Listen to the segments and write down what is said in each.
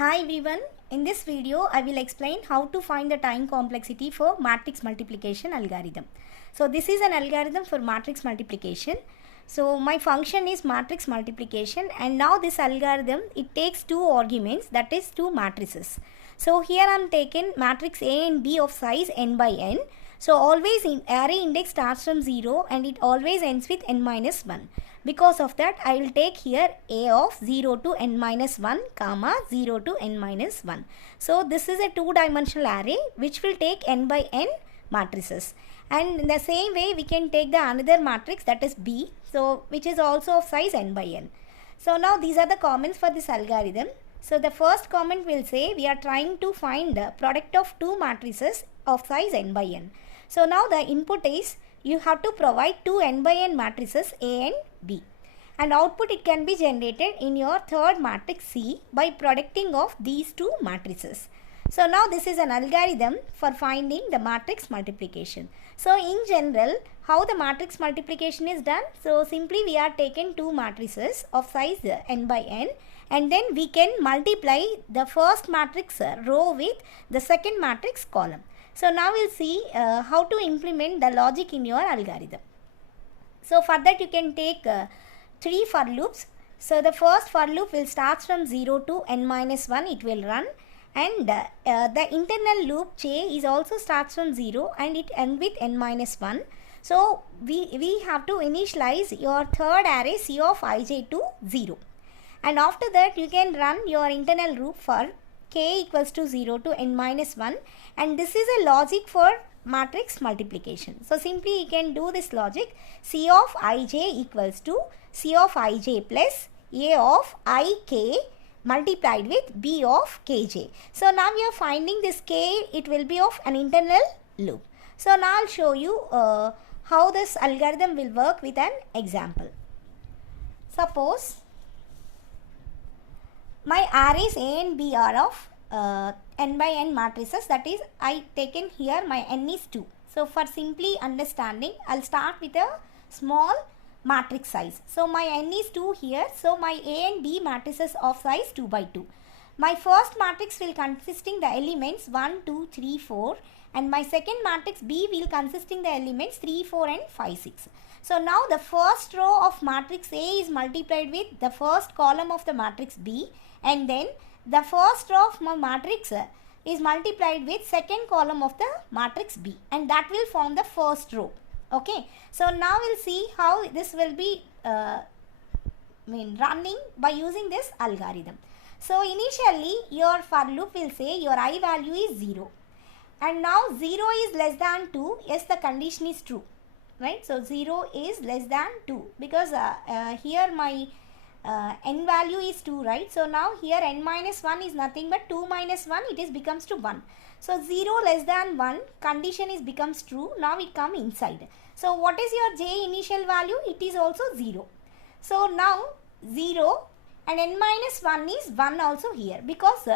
Hi everyone, in this video I will explain how to find the time complexity for matrix multiplication algorithm. So this is an algorithm for matrix multiplication. So my function is matrix multiplication, and now this algorithm, it takes two arguments, that is two matrices. So here I am taking matrix A and B of size n by n. So always array index starts from 0 and it always ends with n minus 1. Because of that, I will take here A of 0 to n minus 1 comma 0 to n minus 1. So this is a two-dimensional array which will take n by n matrices. And in the same way, we can take the another matrix, that is B, so which is also of size n by n. So now these are the comments for this algorithm. So the first comment will say we are trying to find the product of two matrices of size n by n. So now the input is you have to provide two n by n matrices A and B, and output it can be generated in your third matrix C by producting of these two matrices. So now this is an algorithm for finding the matrix multiplication. So in general, how the matrix multiplication is done? So simply we are taking two matrices of size n by n, and then we can multiply the first matrix row with the second matrix column. So now we'll see how to implement the logic in your algorithm. So for that you can take three for loops. So the first for loop will start from 0 to n minus 1, it will run, and the internal loop j is also starts from 0 and it ends with n minus 1. So we have to initialize your third array C of ij to 0, and after that you can run your internal loop for k equals to 0 to n minus 1, and this is a logic for matrix multiplication. So simply you can do this logic, C of ij equals to C of ij plus A of ik multiplied with B of kj. So now we are finding this k, it will be of an internal loop. So now I'll show you how this algorithm will work with an example. Suppose my arrays A and B are of n by n matrices, that is I taken here my n is 2. So for simply understanding, I'll start with a small matrix size. So my n is 2 here, so my A and B matrices of size 2 by 2. My first matrix will consisting the elements 1, 2, 3, 4, and my second matrix B will consisting the elements 3, 4 and 5, 6. So now the first row of matrix A is multiplied with the first column of the matrix B, and then the first row of my matrix is multiplied with second column of the matrix B, and that will form the first row. Okay, so now we'll see how this will be running by using this algorithm. So initially your for loop will say your I value is 0, and now 0 is less than 2, yes, the condition is true, right? So 0 is less than 2 because here my n value is 2, right? So now here n minus 1 is nothing but 2 minus 1, it is becomes to 1. So 0 less than 1 condition is becomes true. Now it come inside. So what is your j initial value? It is also 0. So now 0 and n minus 1 is 1 also here because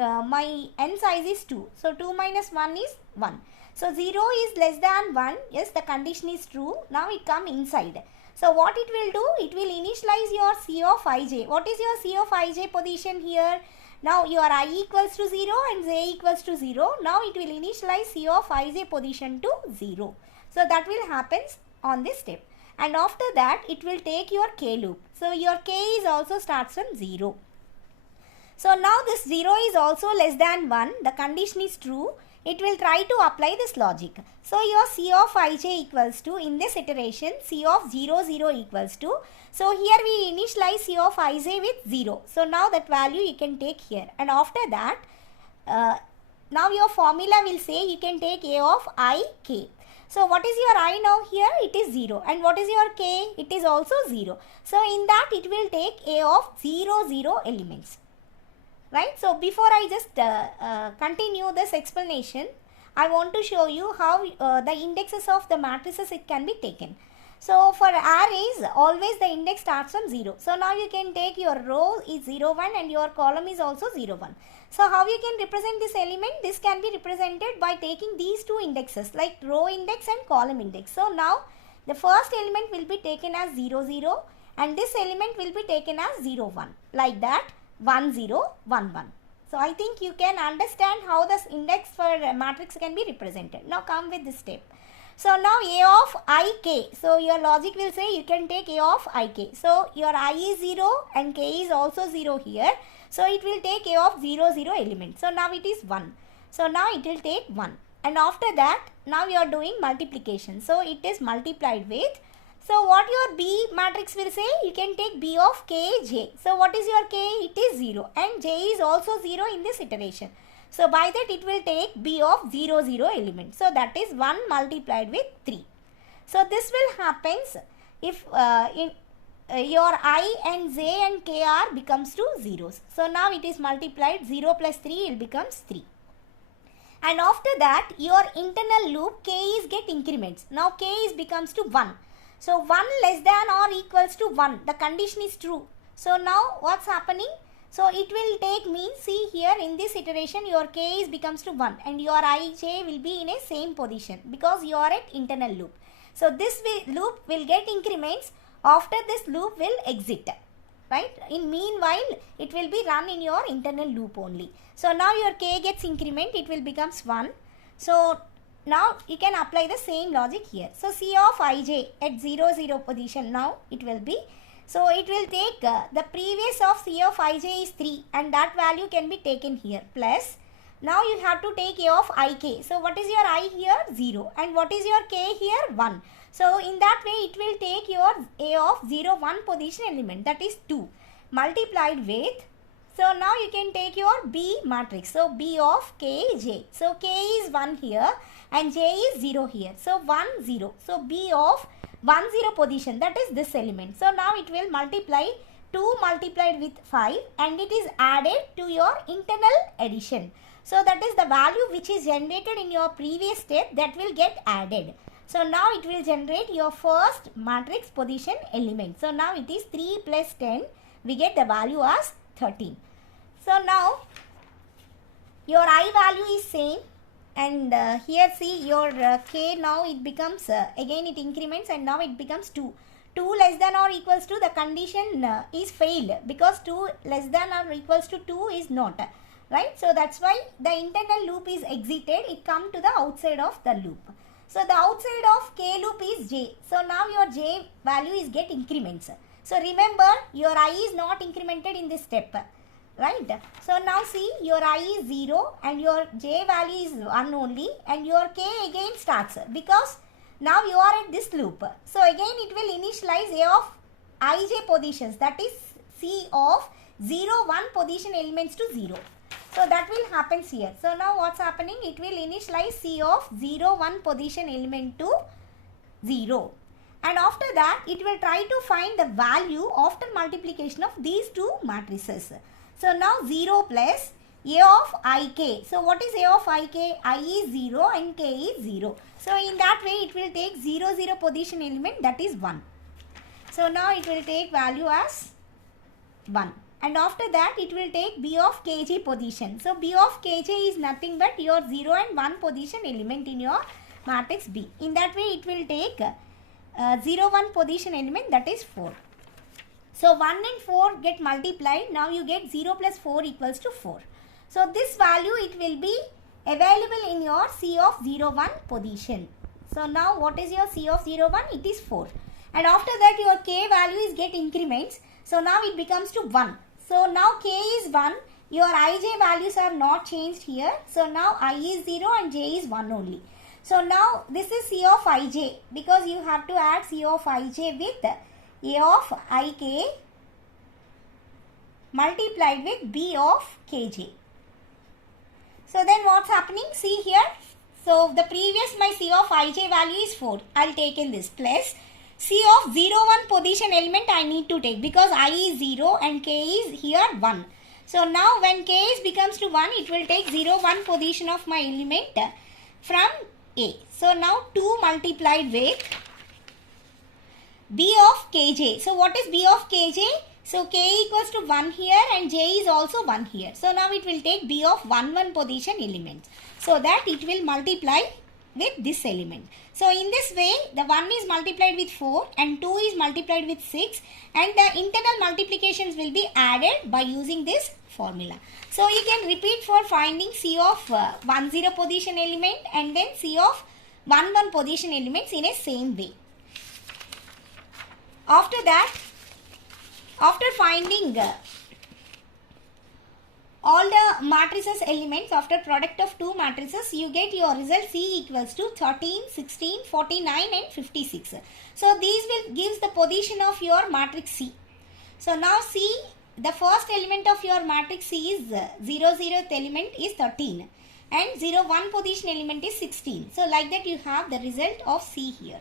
my n size is 2. So 2 minus 1 is 1. So 0 is less than 1. Yes, the condition is true. Now it come inside. So what it will do? It will initialize your C of ij. What is your C of ij position here? Now your I equals to 0 and j equals to 0. Now it will initialize C of ij position to 0. So that will happen on this step. And after that it will take your k loop. So your k is also starts from 0. So now this 0 is also less than 1. The condition is true. It will try to apply this logic. So your C of ij equals to, in this iteration, C of 0, 0 equals to. So here we initialize C of ij with 0. So now that value you can take here. And after that, now your formula will say you can take A of ik. So what is your I now here? It is 0. And what is your k? It is also 0. So in that it will take A of 0, 0 elements. Right? So before I just continue this explanation, I want to show you how the indexes of the matrices it can be taken. So for arrays, always the index starts from 0. So now you can take your row is 0, 1 and your column is also 0, 1. So how you can represent this element? This can be represented by taking these two indexes like row index and column index. So now the first element will be taken as 0, 0 and this element will be taken as 0, 1, like that. 1 0 1 1. So I think you can understand how this index for matrix can be represented. Now come with this step. So now A of ik. So your logic will say you can take A of ik. So your I is 0 and k is also 0 here. So it will take A of 0, 0 element. So now it is 1. So now it will take 1. And after that, now you are doing multiplication. So it is multiplied with. So what your B matrix will say? You can take B of kj. So what is your k? It is 0. And j is also 0 in this iteration. So by that it will take B of 0, 0 element. So that is 1 multiplied with 3. So this will happens if your I and j and k r becomes to zeros. So now it is multiplied, 0 plus 3 it becomes 3. And after that your internal loop k is get increments. Now k is becomes to 1. So 1 less than or equals to 1. The condition is true. So now what's happening? So it will take means, see here in this iteration your k is becomes to 1 and your ij will be in a same position because you are at internal loop. So this loop will get increments. After this loop will exit. Right? In meanwhile it will be run in your internal loop only. So now your k gets increment, it will becomes 1. So now you can apply the same logic here. So C of ij at 0, 0 position now it will be. So it will take the previous of C of ij is 3 and that value can be taken here plus. Now you have to take A of ik. So what is your I here? 0. And what is your k here? 1. So in that way it will take your A of 0, 1 position element, that is 2 multiplied with. So now you can take your B matrix. So B of kj. So k is 1 here and j is 0 here. So 1, 0. So B of 1, 0 position, that is this element. So now it will multiply 2 multiplied with 5 and it is added to your internal addition. So that is the value which is generated in your previous step that will get added. So now it will generate your first matrix position element. So now it is 3 plus 10. We get the value as 13. So now your I value is same. And here see your k now it becomes again it increments and now it becomes 2. 2 less than or equals to, the condition is failed because 2 less than or equals to 2 is not. Right? So that's why the internal loop is exited. It come to the outside of the loop. So the outside of k loop is j. So now your j value is get increments. So remember your I is not incremented in this step. Right? So now see your I is 0 and your j value is 1 only and your k again starts because now you are at this loop. So again it will initialize A of ij positions, that is C of 0, 1 position elements to 0. So that will happen here. So now what's happening? It will initialize C of 0, 1 position element to 0. And after that it will try to find the value after multiplication of these two matrices. So now 0 plus A of ik. So what is A of ik? I is 0 and k is 0. So in that way it will take 0, 0 position element, that is 1. So now it will take value as 1. And after that it will take B of kj position. So B of kj is nothing but your 0 and 1 position element in your matrix B. In that way it will take 0, 1 position element, that is 4. So 1 and 4 get multiplied. Now you get 0 plus 4 equals to 4. So this value it will be available in your C of 0, 1 position. So now what is your C of 0, 1? It is 4. And after that your k value is get increments. So now it becomes to 1. So now k is 1. Your ij values are not changed here. So now I is 0 and j is 1 only. So now this is C of ij because you have to add C of ij with A of ik multiplied with B of kj. So then what's happening? See here. So the previous my C of ij value is 4. I'll take in this plus C of 0, 1 position element I need to take because I is 0 and k is here 1. So now when k is becomes to 1, it will take 0, 1 position of my element from A. So now 2 multiplied with B of kj. So what is B of kj? So k equals to 1 here and j is also 1 here. So now it will take B of 1, 1 position elements. So that it will multiply with this element. So in this way the 1 is multiplied with 4 and 2 is multiplied with 6 and the internal multiplications will be added by using this formula. So you can repeat for finding C of 1 0 position element and then C of 1 1 position elements in a same way. After that, after finding all the matrices elements, after product of two matrices, you get your result C equals to 13, 16, 49 and 56. So these will gives the position of your matrix C. So now C, the first element of your matrix C is 0 0th element is 13 and 0 1 position element is 16. So like that you have the result of C here.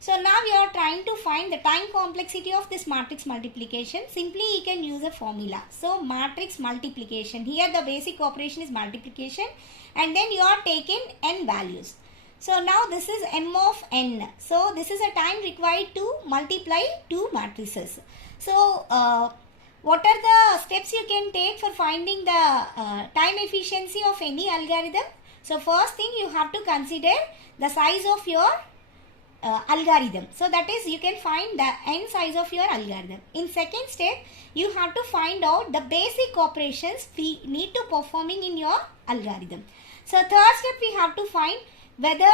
So now we are trying to find the time complexity of this matrix multiplication. Simply you can use a formula. So matrix multiplication, here the basic operation is multiplication and then you are taking n values. So now this is m of n. So this is a time required to multiply two matrices. So what are the steps you can take for finding the time efficiency of any algorithm? So first thing you have to consider the size of your algorithm. So that is you can find the n size of your algorithm. In second step, you have to find out the basic operations we need to performing in your algorithm. So third step, we have to find whether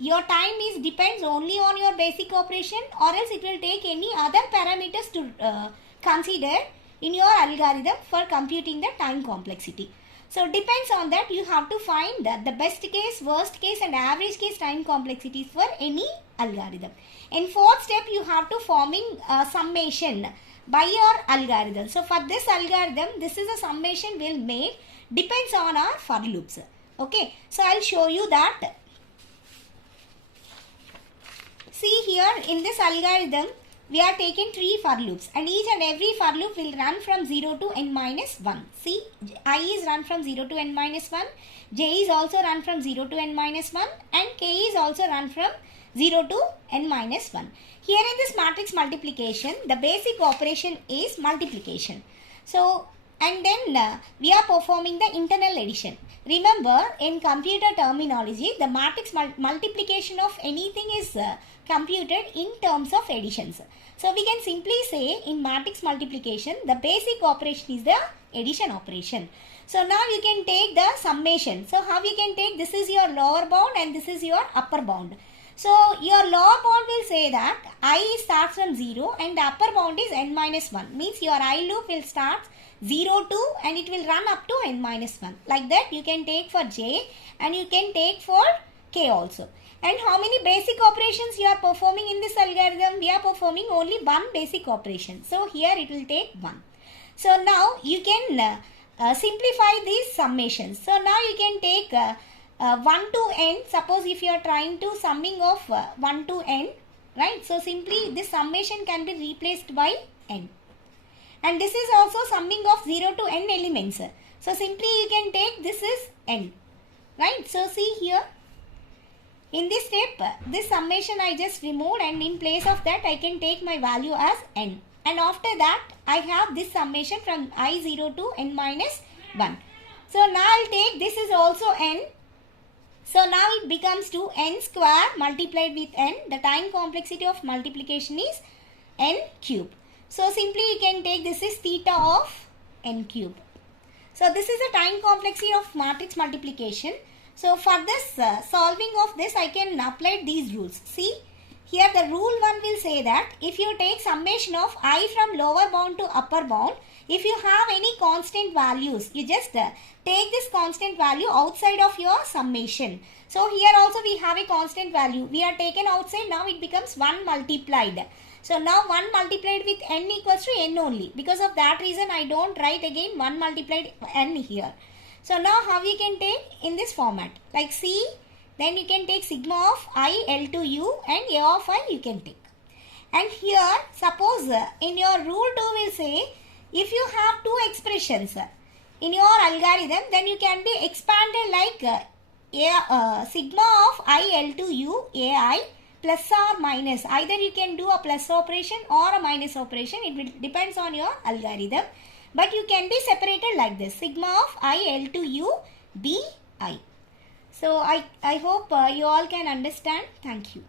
your time is depends only on your basic operation or else it will take any other parameters to consider in your algorithm for computing the time complexity. So depends on that, you have to find the best case, worst case and average case time complexities for any algorithm. In fourth step, you have to forming a summation by your algorithm. So for this algorithm, this is a summation we'll make, depends on our for loops. Okay, so I'll show you that. See here in this algorithm, we are taking 3 for loops and each and every for loop will run from 0 to n minus 1. See, I is run from 0 to n minus 1, j is also run from 0 to n minus 1 and k is also run from 0 to n minus 1. Here in this matrix multiplication, the basic operation is multiplication. So, and then we are performing the internal addition. Remember, in computer terminology, the matrix multiplication of anything is computed in terms of additions. So we can simply say in matrix multiplication, the basic operation is the addition operation. So now you can take the summation. So how you can take, this is your lower bound and this is your upper bound. So your lower bound will say that I starts from 0 and the upper bound is n minus 1. Means your I loop will start 0 to and it will run up to n minus 1. Like that you can take for j and you can take for k also. And how many basic operations you are performing in this algorithm? We are performing only one basic operation. So here it will take 1. So now you can simplify these summations. So now you can take 1 to n. Suppose if you are trying to summing of 1 to n, right? So simply this summation can be replaced by n. And this is also summing of 0 to n elements. So simply you can take this is n, right? So see here. In this step, this summation I just removed and in place of that I can take my value as n. And after that I have this summation from I0 to n minus 1. So now I'll take this is also n. So now it becomes to n square multiplied with n. The time complexity of multiplication is n cube. So simply you can take this is theta of n cube. So this is the time complexity of matrix multiplication. So for this solving of this, I can apply these rules. See, here the rule 1 will say that if you take summation of I from lower bound to upper bound, if you have any constant values, you just take this constant value outside of your summation. So here also we have a constant value. We are taken outside, now it becomes 1 multiplied. So now 1 multiplied with n equals to n only. Because of that reason, I don't write again 1 multiplied n here. So now how we can take in this format, like C, then you can take sigma of I L to U and A of I you can take. And here suppose in your rule 2 will say if you have two expressions in your algorithm, then you can be expanded like sigma of I L to U AI plus or minus. Either you can do a plus operation or a minus operation. It will depends on your algorithm. But you can be separated like this, sigma of I L to U B I. So I hope you all can understand. Thank you.